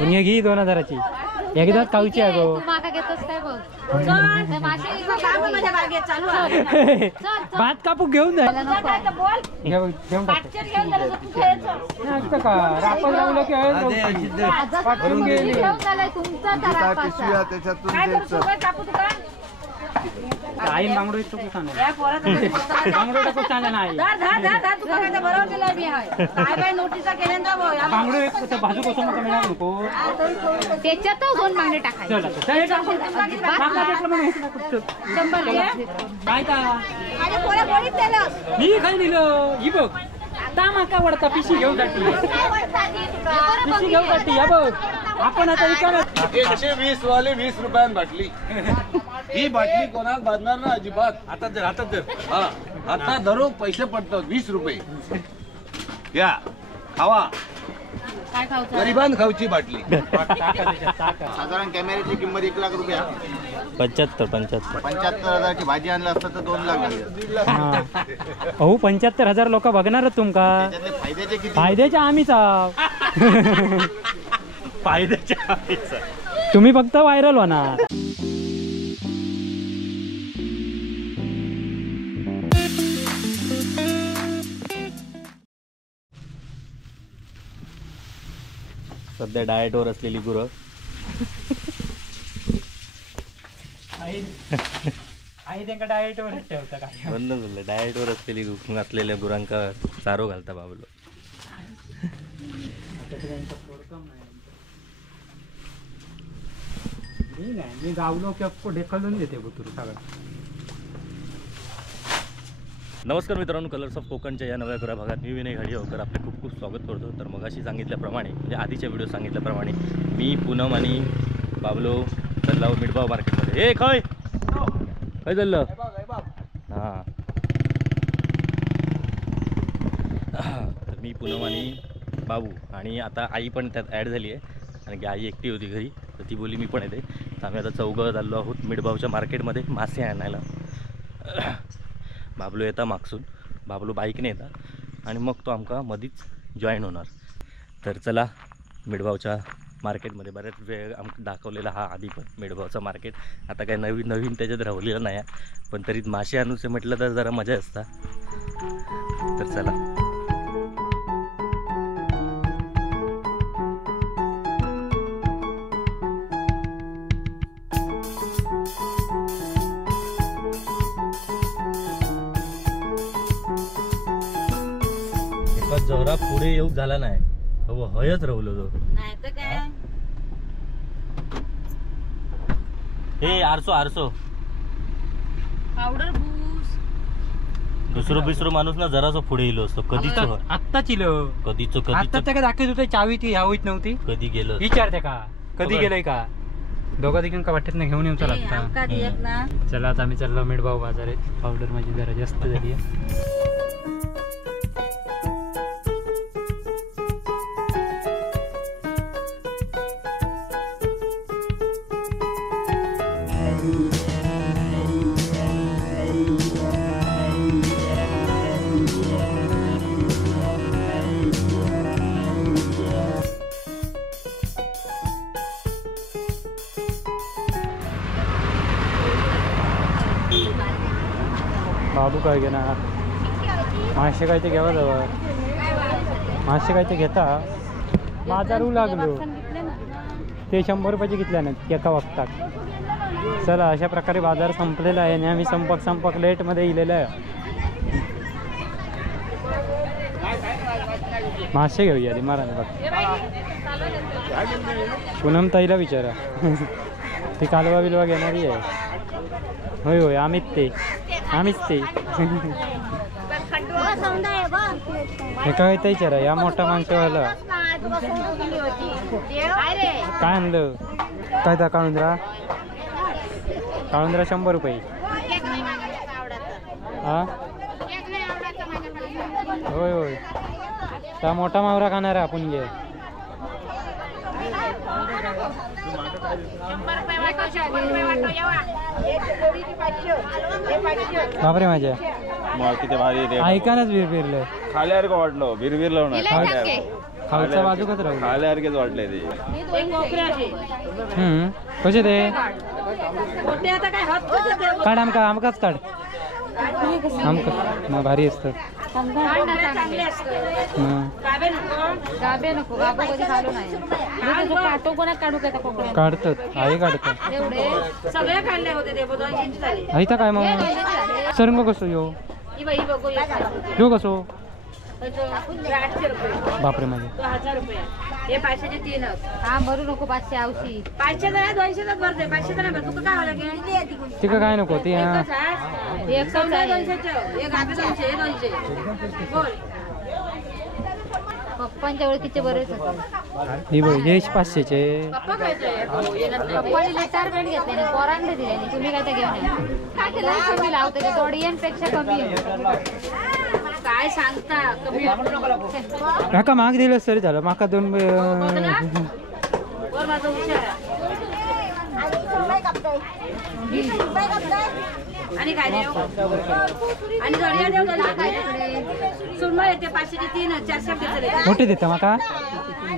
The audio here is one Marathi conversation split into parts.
पण हे घे 2000ची एकदाच खाऊची आहे गो. भात कापू घेऊन जा रापण लावलं की आई बांगडो येतो बांगडो टाकू चांगला नाही बांगडो एक भाजू कसं मग मिळणार नको त्याच्यात 2 बांगडे टाकायचे काय का मी खाई दिलं ही बघ ता माका वडता पिशी घेऊन जाती पिशी घेऊन जाती या बघ आपण आता विचारत 120 वाले 20 रुपयान बाटली ही बाटली कोणाला बांधणार ना अजिबात. आता हा आता धरो पैसे पडतात 20 रुपये या खावा गरिबान खाऊची बाटली. साधारण कॅमेऱ्याची किंमत 1 लाख रुपया 75,000ची भाजी आणलं असतं तर 2 लाख झाली. अहो 75,000 लोक बघणारच तुमका फायद्याचे किती फायद्याच्या आम्हीच फायद्याच्या तुम्ही फक्त व्हायरल होणार. सध्या डाएटवर असलेली गुरं डाएटवर ठेवता काय बंद झालं. डाएटवर असलेल्या गुरांका चारो घालता बाबलो. मी गावलो की ढेकलून देते बुतूर सगळं. नमस्कार मित्रांनो, कलर्स ऑफ कोकणच्या या नव्या खुऱ्या भागात मी विनय घाडीवकर आपले खूप खूप स्वागत करतो. तर मगाशी सांगितल्याप्रमाणे म्हणजे आधीच्या व्हिडिओ सांगितल्याप्रमाणे मी पूनम आणि बाबलो चाललो मिडबाव मार्केटमध्ये. ए काय काय चाललं हां तर मी पूनम आणि बाबू आणि आता आई पण त्यात ॲड झाली आहे. कारण की आई एकटी होती घरी तर ती बोली मी पण येते. तर आम्ही आता चौघं चाललो आहोत मिडबावच्या मार्केटमध्ये मासे आणायला. बाबलो येता मागसून, बाबलो बाईकने येता आणि मग तो आमका मधीच जॉईन होणार. तर चला मिडबावच्या मार्केटमध्ये बऱ्याच वेळ आमका दाखवलेला हा आधी पण मिडबावचा मार्केट. आता काय नवीन त्याच्यात राहिलेलं नाही पण तरी मासे आणूचे म्हटलं तर जरा मजा असता. तर चला जरा पुढे येऊ झाला नाही हो हयच राहुलो तो नाही तर काय. हे आरसो पावडर बूस दुसरं माणूस ना जरासं पुढे येलो असतो. कधीच आत्ताच कधीच आता काय दाखवत होतं चावी ती यावीच नव्हती. कधी गेलं विचारते का कधी गेलंय का दोघा तिघांना का वाटत नाही घेऊन येऊ. चला चला आता आम्ही चाललो मिडबाव बाजारात. पावडर माझी जरा जास्त झाली आहे. बाबू काय घेणार मासे काय ते घ्यावा जावा मासे काय ते घेता बाजारू लागलो ते 100 रुपयाचे घेतल्या नाहीत एका वक्तात. चला अशा प्रकारे बाजार संपलेला आहे आणि आम्ही संपक लेटमध्ये इलेलं आहे. मासे घेऊया आधी मारा बघ. पूनम ताईला विचारा ती कालवा बिलवा घेणारी आहे. होय आम्हीच ते हे काय ते विचारा या मोठा माणसावाला काय आणलं काय त्या काळुंद्रा 100 रुपये. हा होय त्या मोठा मावरा खाणार आहे आपण घे. बापरे माझ्या किती भारी ऐकानच बिरबिरलं खाल्यावर का वाटलं बिरबिरलं खालचा बाजूकच राहू खाल्यासारखेच वाटले ते कसे ते काढ आमकाच काढ आमका ना भारी असतं गाबे नको गाबो कधी खालो नाही काटो कोणाक काढू काय कोकणात काढतात आई काढतात एवढे सगळे काढले होते ते 200 झाले आई तर काय मग सरंग कसो यो ही बाई बघू यो कसो 800 रुपये बापरे माझे 1000 रुपये हे 500 चे 3 हा भरू नको 500 आवशी 500 नाही 200 च भरते 500 नाही भर तुका काय होला के तिका काय नको ते हे 100 च 200 च हे गाबे 200 हे 200 बोल पप्पांच्या ओळखीचे बरेच होते ही बघ हे 500चे पप्पा खायचे पप्पाने लेटार बेड घेतले ना पोरांना दिले तुम्ही काय ते घेऊन या काय केलं कमी लावते ते थोडीयांपेक्षा कमी काय सांगता कमी काका माग दिलं सरी झालं माका 2 वर माझा हुशार आणि काय देऊ आणि जडिया देऊ सुरमा येते 500 चे 3 400 घेतले मोठी देता माका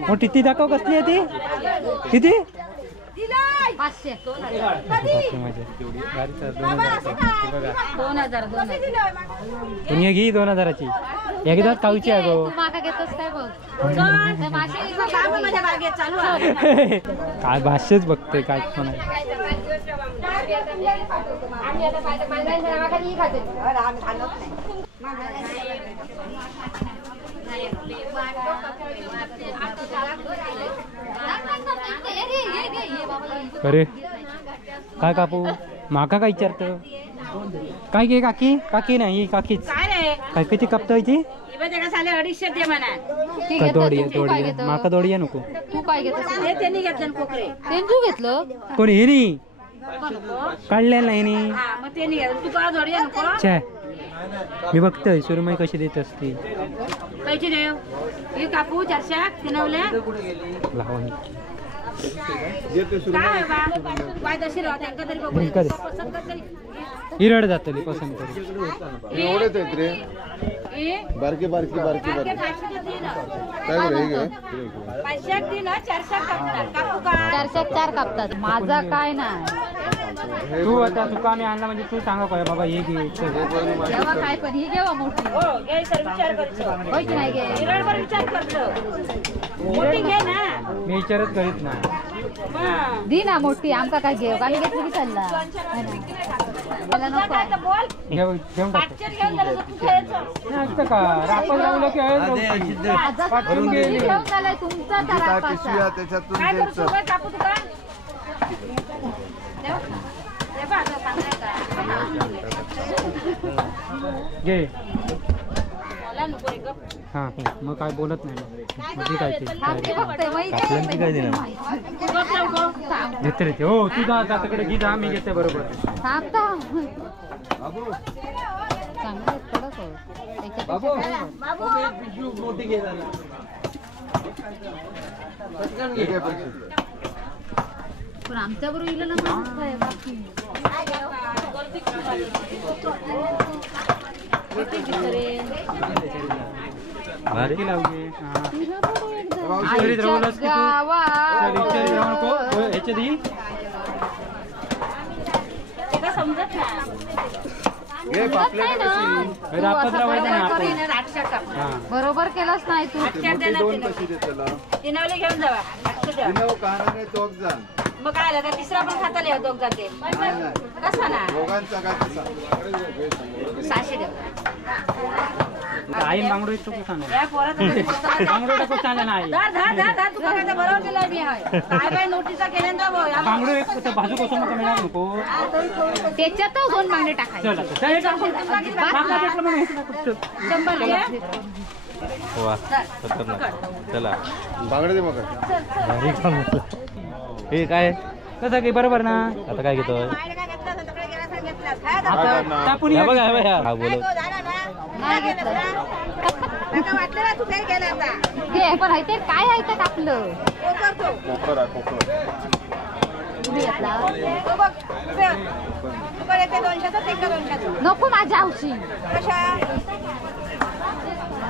मोठी ती दाखव कसली आहे ती किती 500 पण हे घे 2000ची एकदाच खाऊची आहे गो तू माका घेतोस काय बघ मासे माझ्या बागेत चालू काय भाष्यच बघतोय काय पण आम्ही आता पाहिजे खाते अरे काय कापू माका काय विचारतं काय घे काकी काकी नाही काकीच काय रे काय किती कापता ती जगा साले 250 दे म्हणा दोडी माका दोडी नको तू काय घेतोस हे त्यांनी घेतलं कोकरे त्यांनी घेतलं कोणी हे नाही काढलेलं नाही नी हा मग त्यांनी घेतलं तू का जोडी नको छे मी बघतोय सुरमई कशी देत असते पैसे देव हे कापू 400 किनवले लावून काय बा काय दशी राहत त्यांका तरी बघू पसंत कर हिरड जातली पसंत करी एवढेच आहेत रे हे बारके बारके बारके बारके 500 दिन काय बरं हे घे 500 दिन 400 कापतात कापू का 404 कापतात माझा काय नाही तू आता तुका आम्ही आणला म्हणजे तू सांगा काय बाबा हे घे जेव्हा काय पण ही घेवा मोठी हो घे सर विचार करतो होय की नाही घे हिरडवर विचार करतो मोठी घे ना मी विचारच करीत नाही दी ना मोठी आमका काय घेऊ आम्ही घेतली की चालला मला नको बोल घेऊन टाकतो घेऊन झालं तू घ्यायचं असतं का रापण लावलं की पाठवून गेली घेऊन झालंय तुमचा तारा पिशव्या त्याच्यातून काय करू द्यायचं सुरुवात कापू तुका दे बा आता घे मला नको रे गप हा मग काय बोलत नाही मग ती काय ते कापल्यानंतर काय देणार गप नको घेते रे ते हो तू जा तिकडे घे जा मी घेते बरोबर सांगता हे घे पैसे. पण आमच्या बरोबर इलं ना बाकी किती लावली समजत घे पापलेट बरोबर केलंच नाही तू दोन कशी दे त्याला तिनावले घेऊन जावा विनव कारण तो जा मग काय आलं तर तिसरा पण खाता लिहा दोघ जाते कसा ना दोघांचा काय तसा 600 देऊ आई बांगडो इतकं खूप सांगा या पोराचं बांगडो खूप सांगा नाही धर तुका काय बरोबर दिलाय मी हाय काय बाय नोटिसा केल्या बांगडो एक भाजू कसं मग मिळणार नको त्याच्यात 2 मागणे टाकायचे वा खतरनाक चला बांगडे दे मग भारी काम होतं. हे काय कसं की बरोबर ना आता काय घेतोय टापून हे बघा हे बघा हा बोलत हे पण आहे ते काय आहे ते कापलं कोकर आहे कोकर तुम्ही घेतला नको माझ्या आवशी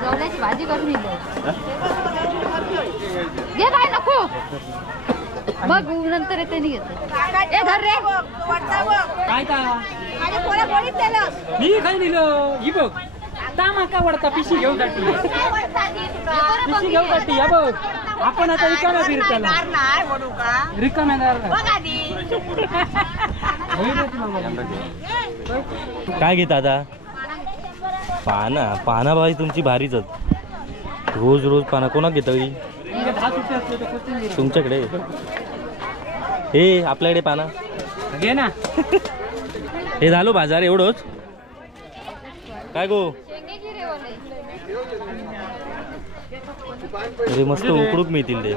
गवल्याची भाजी करून दिली घे काय नको बघ नंतर येते नाही घेत ए धर रे काय का मी काय दिलं ही बघ ता माका वडता पिशी घेऊन टाकली पिशी घेऊन टाकली या बघ आपण आता रिकाम्या फिरताना रिकाम्या काय घेता आता पाना पाना बाई तुमची भारीच रोज रोज पाना कोणाक घेता तुमच्याकडे हे आपल्याकडे पाना घे ना हे झालो बाजार एवढंच काय गो अरे मस्त उकडूक मिळतील ते 10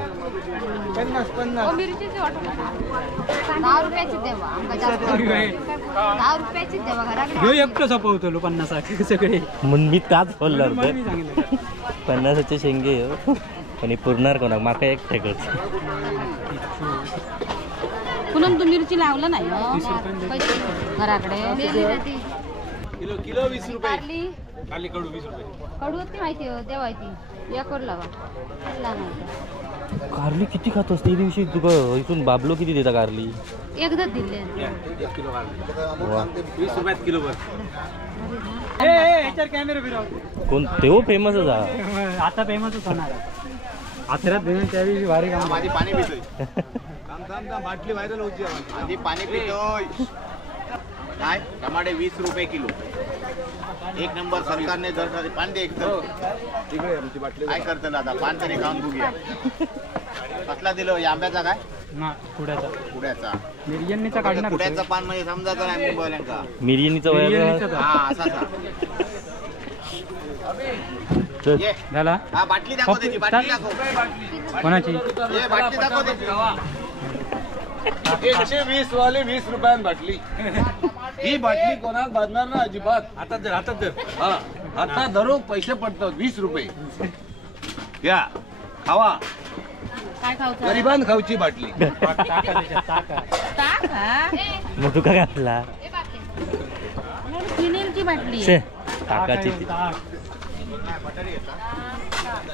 रुपयाची देवा आमका जास्त 10 रुपयाची देवा घराकडे घेऊ एकटं सपवतो 50 सगळे मग मी त्याच बोलणार मला बी सांगितलं 50चे शेंगे हो. आणि पुरणार कोणाक माका एक ठेकच पुन्हा तू मिरची लावलं नाही पैसे घराकडे किलो किलो 20 रुपये कारली खाली कडू 20 रुपये कडू ती माहिती हो देवा ती या कर लावा लहान होतं. कारली किती खातोस ते दिवशी तुका इथून बाबलो किती देता कारली एकदाच दिले 1 किलो कारली 20 रुपयात किलो वर याच्यावर कॅमेरा फिरव कोण तेव्हा फेमसच हा आता फेमसच होणार आचऱ्यात भेटून त्यावेळी भारी काम आधी पाणी पितोय थांब बाटली व्हायरल होती आधी पाणी पितोय काय टमाटे 20 रुपये किलो एक नंबर सरकारने दर तरी पान दे एक तर तिकडे आमची बाटली काय करतं दादा पान तरी खाऊन बघूया कसला दिलं या आंब्याचा काय ना पुढ्याचा पुड्याचा निर्जनीचा काढणार पुड्याचा पान म्हणजे समजायचं नाही मुंबईल्यांका मिरजेनीचा वया निर्जनीचा हा असा चल. ये झाला हा बाटली दाखव त्याची बाटली दाखव कोणाची ये बाटली दाखव त्याची 120 वाले 20 रुपयान बाटली ही बाटली कोणाला बांधणार ना अजिबात हातात धर हा हातात धरून पैसे पडतात 20 रुपये घ्या खावा काय खावचं गरिबान खाऊची बाटली ताक हा मग तुका घातला फिनेलची बाटली छे, ताकाची ती.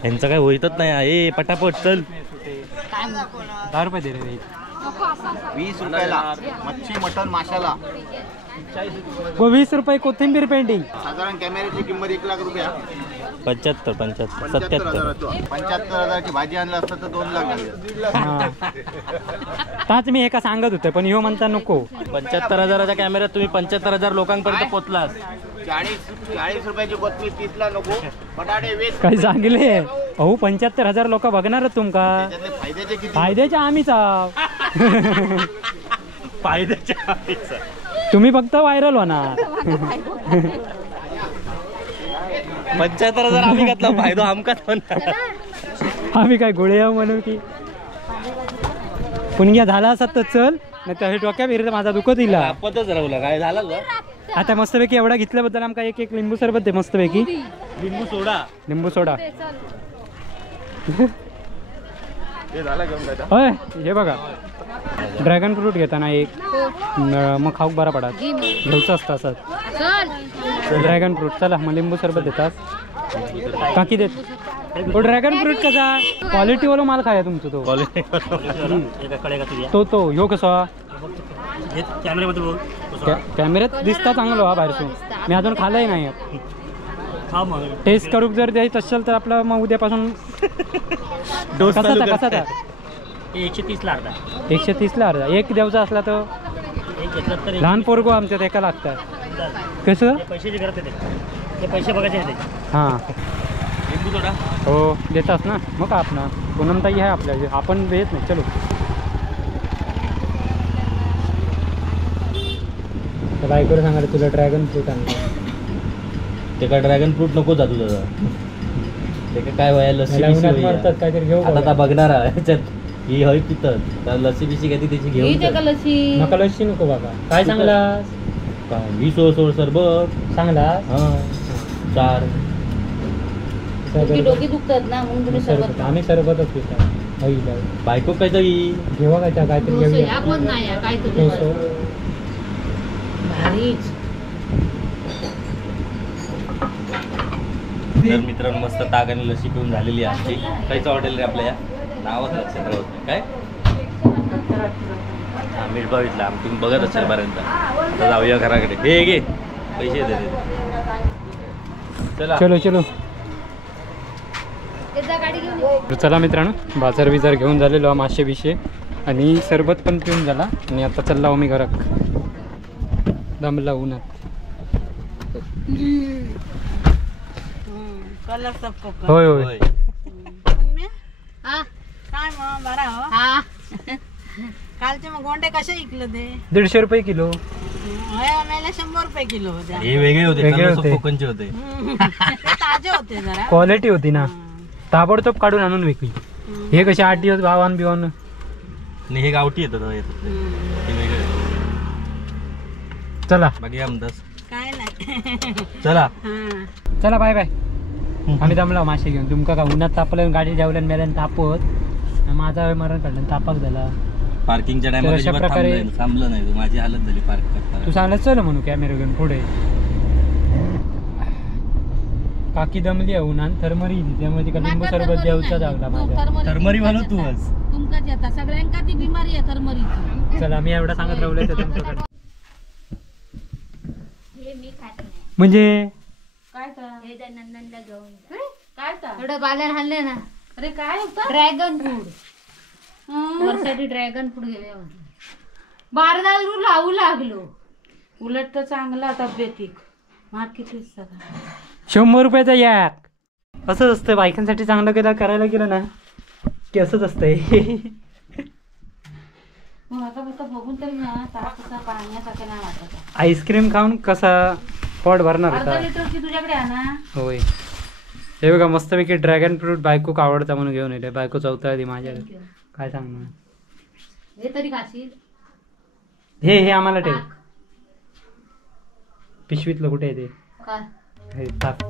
यांचं काय होईतच नाही ए पटापट चल काय 10 रुपये दे रे 20 रुपयाला मच्छी मटन माशाला 20 रुपये कोथिंबीर पेंटिंग साधारण कॅमेऱ्याची किंमत 1 लाख रुपया 75 77 75,000ची भाजी आणलं असतं तर 2 लाख झाले ताच मी एका सांगत होते पण ह्यो म्हणता नको 75,000च्या कॅमेऱ्यात तुम्ही 75,000 लोकांपर्यंत पोहोचलास 40 रुपयाची कोथमीर 30 ला नको बटाटे 20 काही सांगले अहो 75,000 लोक बघणारच तुमका त्यातले फायद्याचे किती फायद्याच्या आम्हीच आहोत. फायद्याच्या तुम्ही फक्त व्हायरल होणार 75,000 आम्ही घातला फायदा आमकाच होणार आम्ही काय गोळे आहो म्हणून की पुणग्या झाला असत तर चल नाही तर हे डोक्या फिरत माझा दुखत इला आपतच राहूला काय झालं का आता मस्तपैकी एवढा घेतल्याबद्दल आमका एक लिंबू सरबत दे मस्तपैकी लिंबू सोडा लिंबू सोडा हे झालं घेऊन काय होय हे बघा ड्रॅगन फ्रूट घेताना एक मग खाऊक बरा पडा घ्यायचं असतं असं चल ड्रॅगन फ्रूट चला मग लिंबू सरबत देतात काकी देत तो ड्रॅगन फ्रूट कसा क्वालिटीवाला माल खाया तुमचं तो ह्यो कसा कॅमेऱ्यात दिसता चांगलो हा बाहेरसून मी अजून खाल्लाही नाही टेस्ट करूक जर द्यायचं असेल तर आपलं मग उद्यापासून डोस कसा कसा 130 ला अर्धा 130 ला अर्धा एक द्यायचा असला तर लहान पोरगो आमच्यात एका लागतात कसं पैशाची गरज आहे ते पैसे बघायचे हां लिंबू सोडा हो देतास ना मग का आपण पूनमताई आहे आपल्या आपण येत नाही चलो बायकोला सांगायला तुला ड्रॅगन फ्रूट आणलं ते का ड्रॅगन फ्रूट नको जातो दादा ते का काय व्हायला लस्सी मला बिस्सी उन्हात होईया. मारतात काहीतरी घेऊ आता आता बघणार आहे ह्याच्यात ही हय पितात तर लस्सी बिशी घेते त्याची घेऊन का लसी नका लशी नको बाबा काय सांगलास ही सोळ सरबत सांगलास हा 4 डोकी दुखतात ना म्हणून तुम्ही सरबत आम्ही सरबतच पितो बायको काहीतरी घेवा काय काहीतरी घेऊया या पण नाही या, काय तुम्ही तो भारीच तर मित्रांनो मस्त ताक आणि लसी पिऊन झालेली आहे आमची. काहीच हॉटेल रे आपल्या या नावच लक्षात राहत नाही काय. हा मिळपाव इथला आम्ही तुम्ही बघत असेल पर्यंत. आता जाऊया घराकडे. हे घे पैसे देते. चला चलो चलो. एकदा गाडी घेऊन ये. चला मित्रांनो बाजार बिजार घेऊन झालेलो मासे बिशे आणि सरबत पण पिऊन झाला आणि आता चालला मी घरात. दमला उन्हात. कलर सबको होय होय. हा काय मग बरा हो. हा कालचे मग गोंडे कसे विकले ते 150 रुपये किलो. मला 100 रुपये किलो होते. हे वेगळे होते. वेगळे कलर होते. कोकणचे होते. ते ताजे होते जरा. क्वालिटी होती ना. ताबडतोब काढून आणून विकली. हे कसे 8 दिवस भावान बिवान. आणि हे गावठी येतात हे वेगळे. चला बाकी काय म्हणतास. काय नाही. चला हा. चला बाय बाय. आम्ही दमला मासे घेऊन. तुमका का उन्हात तापलं गाडी जेवल्यान मेल्यान तापत माझा मरण काढलं तापाक झाला. पार्किंगच्या तर टायमाला अशा अजिबात प्रकारे- थांबलं नाही. माझी हालत झाली पार्क करताना. तू सांगलं चल म्हणू कॅमेरा घेऊन पुढे. काकी दमली आहे उन्हान थरमरी त्यामुळे तिका लिंबू सरबत द्यायचा लागला माझ्या. तरमरी म्हणू तू आज. तुमकाच येतात सगळ्यांका ती बिमारी आहे तरमरीची. चला मी एवढा सांगत राहिलोय तर तुमच्याकडे. हे मी खात नाही. म्हणजे काय तर हे त्या नंदनला घेऊन जा. काय तर थोडं बाजार हल्ले ना. अरे काय होतं. ड्रॅगन फ्रूट वरसाठी ड्रॅगन फ्रूट घेऊया म्हटलं. 12 रू लावू लागलो. उलट तर चांगला तब्येतीक मात किती सगळं. 100 रुपयाचा याक. असंच असतं बायकांसाठी चांगलं करायला गेलं ना की असंच असतंय. मग आता फक्त बघून तरी ना ताप कसा पाण्यासारखं नाही वाटत. आईस्क्रीम खाऊन कसा पोट भरणार अर्धा होता. लिटरची तुझ्याकडे आहे ना. होय. हे बघा मस्तपैकी ड्रॅगन फ्रूट बायकोक आवडता म्हणून घेऊन येते. बायको चौथा माझ्या काय सांगणार. हे तरी खाशील. हे आम्हाला ठेव. पिशवीतलं कुठे आहे ते. काय हे ताक.